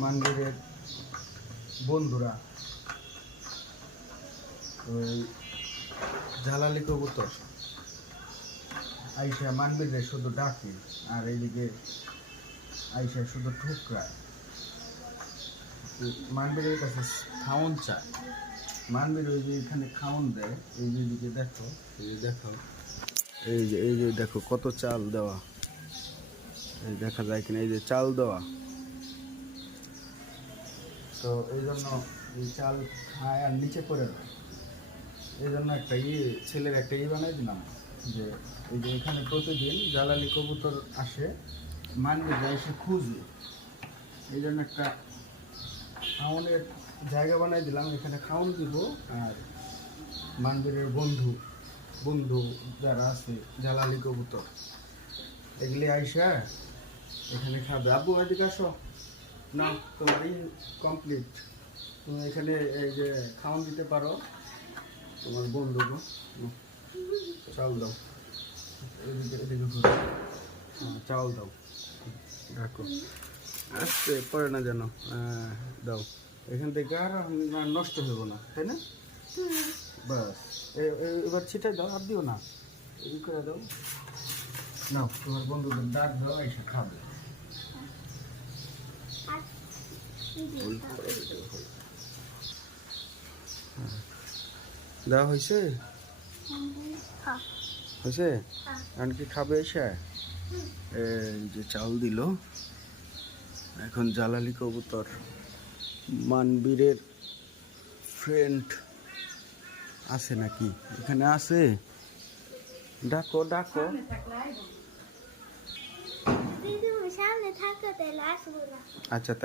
মানবীরের বন্ধুরা ওই জালালি কবুতর আইসা মানবীরে শুধু ডাকে, আর এইদিকে আইসা শুধু ঠুকরায়। মানবীরের কাছে খাওন চায়, মানবীর ওই যে এখানে খাওন দেয়। এই যে এদিকে দেখো, এই যে দেখো, এই যে দেখো কত চাল দেওয়া, এই দেখা যায় কিনা, এই যে চাল দেওয়া। তো এই জন্য এই চাল খায় আর নিচে পড়ে যায়। এই জন্য একটা ছেলের একটা বানাই দিলাম, যে এই যে এখানে প্রতিদিন জালালি কবুতর আসে, মানবে যায় সে খুঁজে। এই জন্য একটা খাওয়ানোর জায়গা বানাই দিলাম, এখানে খাওয়ান দিব। আর মানবীরের বন্ধু যারা আছে জালালি কবুতর, এগুলি আইসা এখানে খাবে। আব্বু এদিকে আসো না, তোমারই কমপ্লিট। তুমি এখানে এই যে খাওয়ান দিতে পারো তোমার বন্ধুকে। চাল দাও, এদিকে এদিকে ঘুরো। চাল দাও, রাখো, আসতে পড়ে না যেন। দাও, এখান থেকে আর নষ্ট হইব না, তাই না? বাস, এবার ছিটাই দাও, আর দিও না, এই করে দাও। নাও, তোমার বন্ধুদের ডাক দাও, এসে খাবে। দেওয়া হয়েছে, হয়েছে। এখন কি খাবে এসে? এই যে চাল দিল। এখন জালালি কবুতর মানবীরের ফ্রেন্ড আছে নাকি এখানে? আছে, ডাকো ডাকো। আচ্ছা।